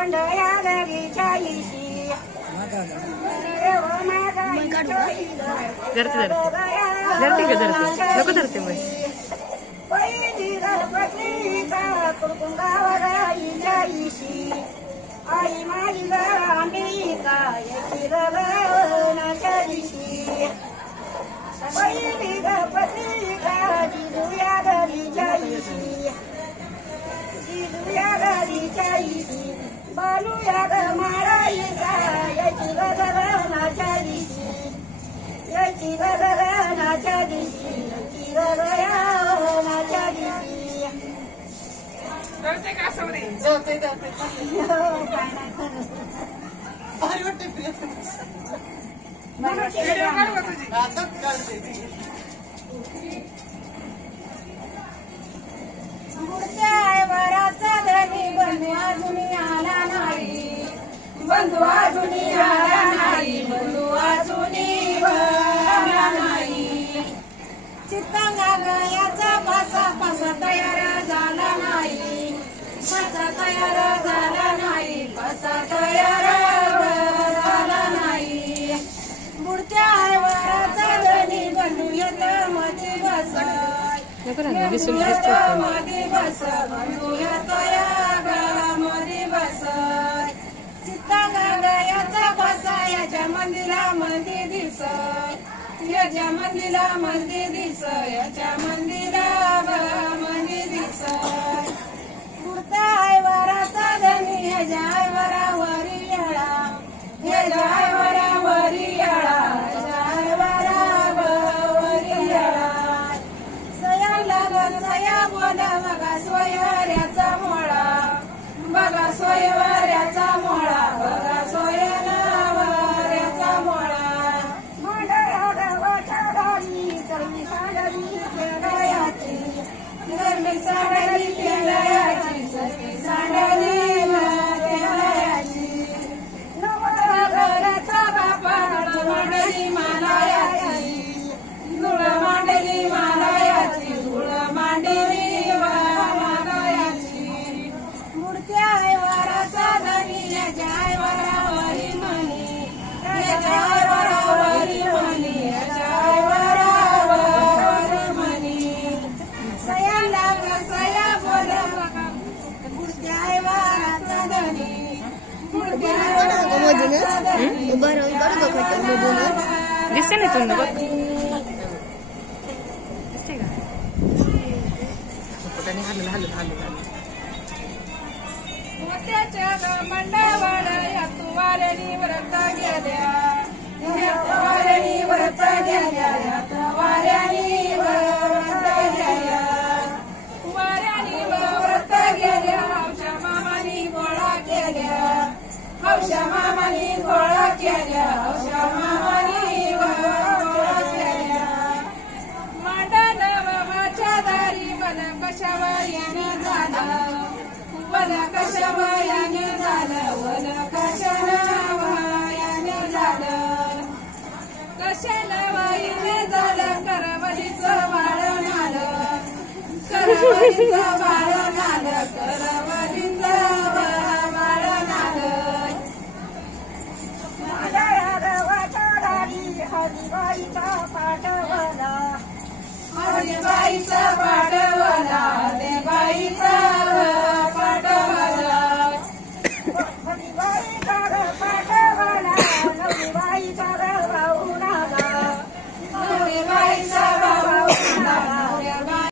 पंढया दरीच्या इशी पहिली गणपतीचा कुरकुंगावर आईच्या इशी आई माझी अंबिका याची रवणाच्या दिशी पहिली गणपतीचा जिजुया दरीच्या इशी जिजुया दरीच्या इशी बालूया ग माराईचा याची रवणाच्या दिशी याची रवणाच्या दिशी याची रवणाच्या दिशी जळते का सवरी जळते पुढच्या वराचा धनी बंधू अजून आला नाही बंधू अजून आला नाही बंधू अजून आला नाही चित्तांगा गयाचा पासा पासा तयार झाला नाही पासा तयार झाला नाही पासा तयार झाला नाही बुडत्या वराचा धनी बंधू येत मध्ये बसाय मध्ये बस बंधू येतो या मध्ये बसाय चित्तांगा गयाचा पासा याच्या मंदिरामध्ये दिसाय याच्या मंदिरामध्ये दिसाय याच्या मंदिरामध्ये दिसाय पुरता आयवाराचा धनी ह्याच्या आयवारावरी येळा ह्याच्या आयवारावरी येळा ह्याच्या आयवारावरी येळा सया लाग सया बोला बघा सोयवाऱ्याचा मोळा बघा सोयवाऱ्याचा मोळा बघा सोयवाऱ्याचा मोळा सांडली केलायाची सखी सांडली केलायाची नवराचा बापा मांडली मालायाची धुळ मांडली मालायाची धुळ मांडली मालायाची मूर्त्या आयवाराचा धनी याच्या आयवारावरी म्हणी याच्या आयवारावरी म्हणी याच्या आयवारावरी म्हणी सया लाग सया बोला मूर्त्या आयवाराचा धनी मूर्त्या आयवाराचा धनी दिसते ना तुम्ही बघ दिसते का हल्ल हल्ल हल्ल मोत्याच्या मंडावाड या तुवाऱ्यानी व्रत गेल्या या तुवाऱ्यानी व्रत गेल्या या तुवाऱ्यानी व्रत गेल्या वाऱ्यानी व्रत गेल्या हौशा मामानी गोळा केल्या हौशा मामानी गोळा केल्या हौशा मामानी गोळा केल्या मांडण मामाच्या दारी मला कशावा याने झालं वला कशावयाने झालं वला कशावयाने झालं कशाला वाईने झालं करवलीचं वाळण आलं करवलीचं वाळण आलं करवलीचं